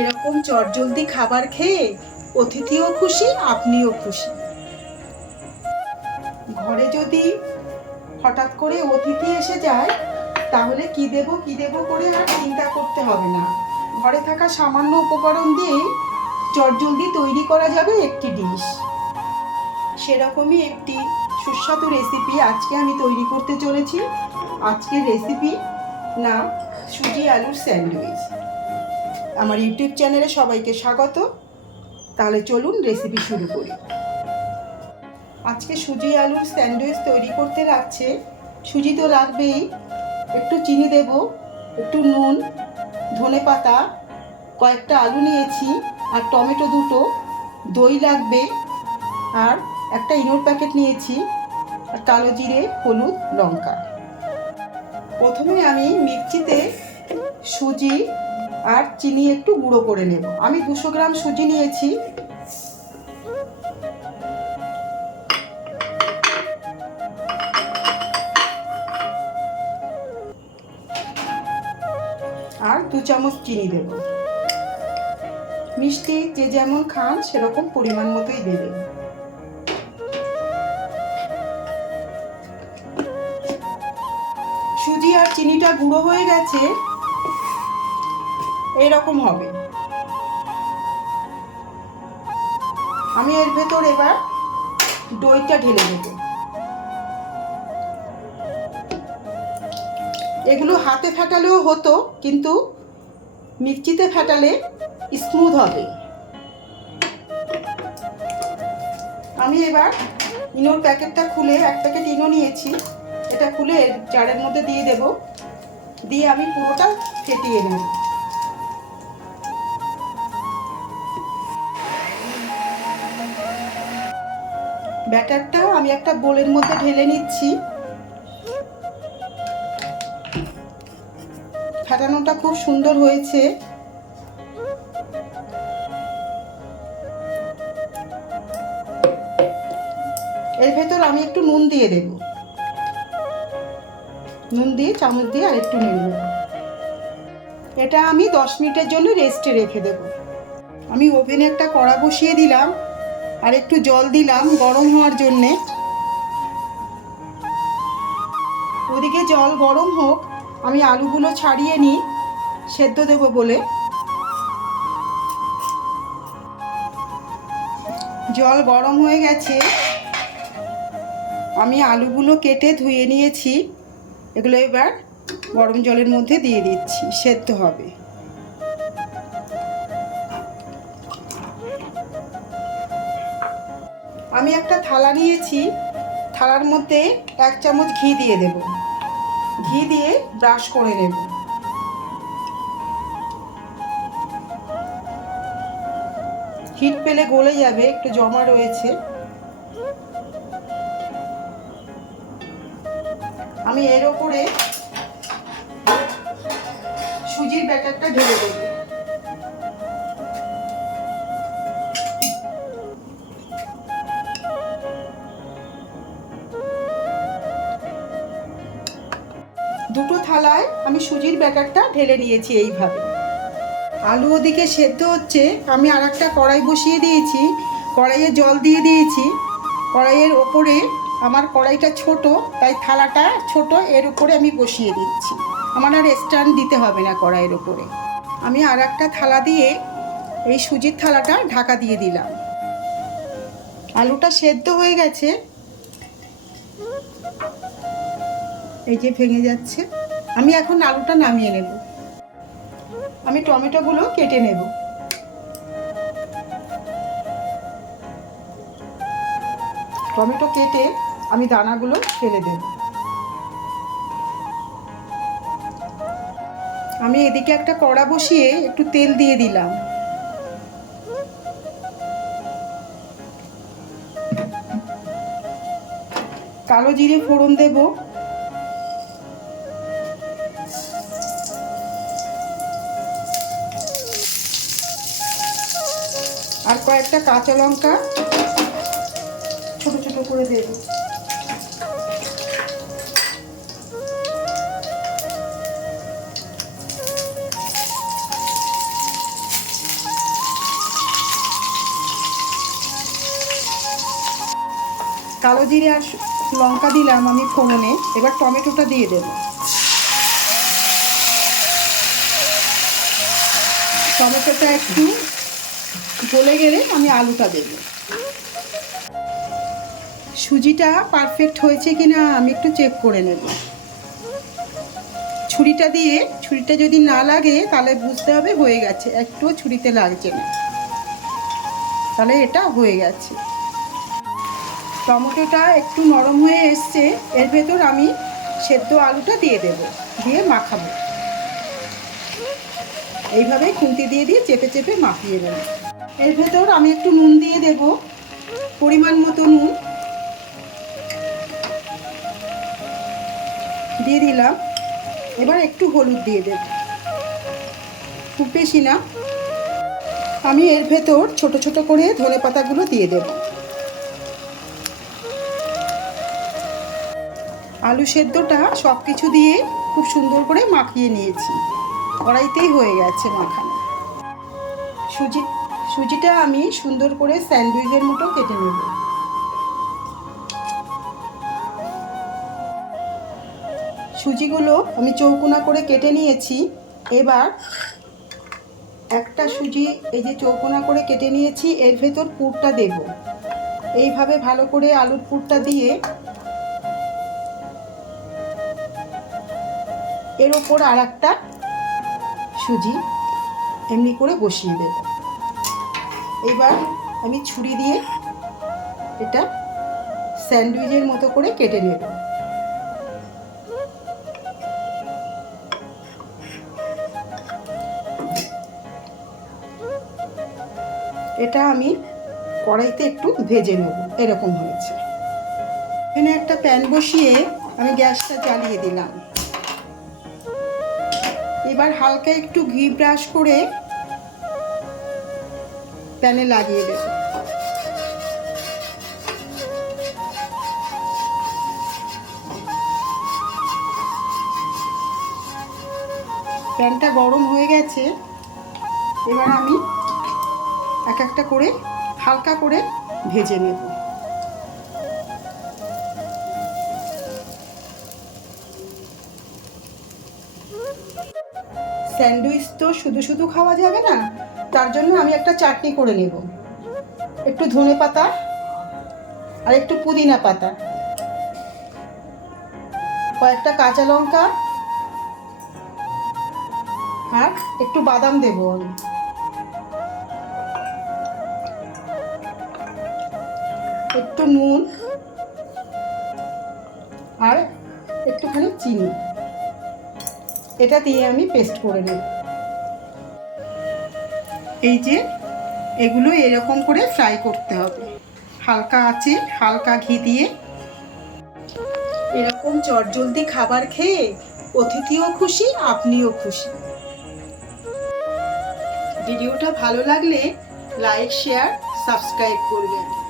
এরকম চটজলদি খাবার খেয়ে অতিথিও খুশি, আপনিও খুশি। ঘরে যদি হঠাৎ করে অতিথি এসে যায়, তাহলে কি দেব কি দেব করে আর চিন্তা করতে হবে না। ঘরে থাকা সামান্য উপকরণ দিয়েই চটজলদি তৈরি করা যাবে একটি ডিশ। সেরকমই একটি সুস্বাদু রেসিপি আজকে আমি তৈরি করতে চলেছি। আজকের রেসিপি নাম সুজি আলুর স্যান্ডউইচ। আমার ইউটিউব চ্যানেলে সবাইকে স্বাগত। তাহলে চলুন রেসিপি শুরু করি। আজকে সুজি আলুর স্যান্ডউইচ তৈরি করতে লাগছে। সুজি তো লাগবেই। একটু চিনি দেব, একটু নুন, ধনে পাতা, কয়েকটা আলু নিয়েছি, আর টমেটো দুটো, দই লাগবে, আর একটা ইনোর প্যাকেট নিয়েছি, আর কালো জিরে, হলুদ, লঙ্কা। প্রথমে আমি মিক্সিতে সুজি আর চিনি একটু গুঁড়ো করে নেব। আমি দুশো গ্রাম সুজি নিয়েছি। আর দু চামচ চিনি দেব। মিষ্টি যে যেমন খান, সেরকম পরিমাণ মতোই দেবে। সুজি আর চিনিটা গুঁড়ো হয়ে গেছে। এরকম হবে। আমি এর ভেতর এবার দইটা ঢেলে দেব। এগুলো হাতে ফেটালেও হতো, কিন্তু মিক্সিতে ফেটালে স্মুথ হবে। আমি এবার ইনোর প্যাকেটটা খুলে, এক প্যাকেট ইনো নিয়েছি। এটা খুলে জারের মধ্যে দিয়ে দেব। দিয়ে আমি পুরোটা ফেটিয়ে নেব। ব্যাটারটা আমি একটা বোলের মধ্যে ঢেলে নিচ্ছি। ফাটানোটা খুব সুন্দর হয়েছে। এর ভেতর আমি একটু নুন দিয়ে দেব। নুন দিয়ে, চামচ দিয়ে আর একটু নেড়ে দেব। এটা আমি দশ মিনিটের জন্য রেস্টে রেখে দেব। আমি ওভেনে একটা কড়া বসিয়ে দিলাম। আর একটু জল দিলাম গরম হওয়ার জন্যে। ওদিকে জল গরম হোক, আমি আলুগুলো ছাড়িয়ে নিই, সেদ্ধ দেবো বলে। জল গরম হয়ে গেছে। আমি আলুগুলো কেটে ধুয়ে নিয়েছি। এগুলো এবার গরম জলের মধ্যে দিয়ে দিচ্ছি, সেদ্ধ হবে। আমি একটা থালা নিয়েছি। থালার মধ্যে এক চামচ ঘি দিয়ে দেব। ঘি দিয়ে ব্রাশ করে নেব। হিট পেলে গলে যাবে, একটু জমা রয়েছে। আমি এর ওপরে সুজির ব্যাটারটা ঢেলে দেব। থালায় আমি সুজির ব্যাটারটা ঢেলে নিয়েছি এইভাবে। আলু ওদিকে সেদ্ধ হচ্ছে, আমি আর একটা কড়াই বসিয়ে দিয়েছি, কড়াইয়ে জল দিয়ে দিয়েছি। কড়াইয়ের ওপরে আমার কড়াইটা ছোট, তাই থালাটা ছোট, এর উপরে আমি বসিয়ে দিচ্ছি। আমার আর স্ট্যান্ড দিতে হবে না কড়াইয়ের ওপরে। আমি আর একটা থালা দিয়ে এই সুজির থালাটা ঢাকা দিয়ে দিলাম। আলুটা সেদ্ধ হয়ে গেছে। এই যে ভেঙে যাচ্ছে। আমি এখন আলুটা নামিয়ে নেব। আমি টমেটোগুলো কেটে নেব। টমেটো কেটে আমি দানাগুলো ফেলে দেব। আমি এদিকে একটা কড়া বসিয়ে একটু তেল দিয়ে দিলাম। কালো জিরে ফোড়ন দেব। আর কয়েকটা কাঁচা লঙ্কা ছোটো ছোটো করে দেব কালো জিরে আর লঙ্কা দিলাম আমি ফোমনে এবার টমেটোটা দিয়ে দেব। টমেটোটা একটু গলে গেলে আমি আলুটা দেব। সুজিটা পারফেক্ট হয়েছে কিনা আমি একটু চেক করে নেব। ছুরিটা দিয়ে, ছুরিটা যদি না লাগে, তাহলে বুঝতে হবে হয়ে গেছে। একটু ছুরিতে লাগছে না। তাহলে এটা হয়ে গেছে। টমেটোটা একটু নরম হয়ে এসছে। এর ভেতর আমি সেদ্ধ আলুটা দিয়ে দেব, দিয়ে মাখাবো। এইভাবে খুন্তি দিয়ে দিয়ে চেপে চেপে মাখিয়ে দেব এর ভেতর আমি একটু নুন দিয়ে দেব, পরিমাণ মতো নুন। দিয়ে দিলাম। এবার একটু হলুদ দিয়ে দেব। খুব বেশি না। আমি এর ভেতর ছোট ছোট করে ধনে পাতাগুলো দিয়ে দেব। আলু সেদ্ধটা সব কিছু দিয়ে খুব সুন্দর করে মাখিয়ে নিয়েছি। কড়াইতেই হয়ে গেছে মাখানো। সুজি সুজিটা আমি সুন্দর করে স্যান্ডউইচের মতো কেটে নেব। সুজিগুলো আমি চৌকোনা করে কেটে নিয়েছি। এবার একটা সুজি এই যে চৌকোনা করে কেটে নিয়েছি, এর ভেতর পুরটা দেব। এইভাবে ভালো করে আলুর পুরটা দিয়ে এর ওপর আর একটা সুজি এমনি করে বসিয়ে দেব। এবার আমি ছুরি দিয়ে এটা স্যান্ডউইচের মতো করে কেটে নেব। এটা আমি কড়াইতে একটু ভেজে নেব, এরকম হয়েছে। এখানে একটা প্যান বসিয়ে আমি গ্যাসটা জ্বালিয়ে দিলাম। এবার হালকা একটু ঘি ব্রাশ করে প্যানে লাগিয়ে দেব। প্যানটা গরম হয়ে গেছে। এবার আমি এক একটা করে হালকা করে ভেজে নেব। স্যান্ডউইচ তো শুধু শুধু খাওয়া যাবে না তার জন্য আমি একটা চাটনি করে নেব। একটু ধনে পাতা আর একটু পুদিনা পাতা। কয়েকটা কাঁচা লঙ্কা আর একটু বাদাম দেবো আমি। একটু নুন আর একটুখানি চিনি। এটা দিয়ে আমি পেস্ট করে নেব। এই যে, এগুলো এরকম করে ফ্রাই করতে হবে। হালকা আছে, হালকা ঘি দিয়ে। এরকম চটজলদি খাবার খেয়ে অতিথিও খুশি, আপনিও খুশি। ভিডিওটা ভালো লাগলে লাইক শেয়ার সাবস্ক্রাইব করবেন।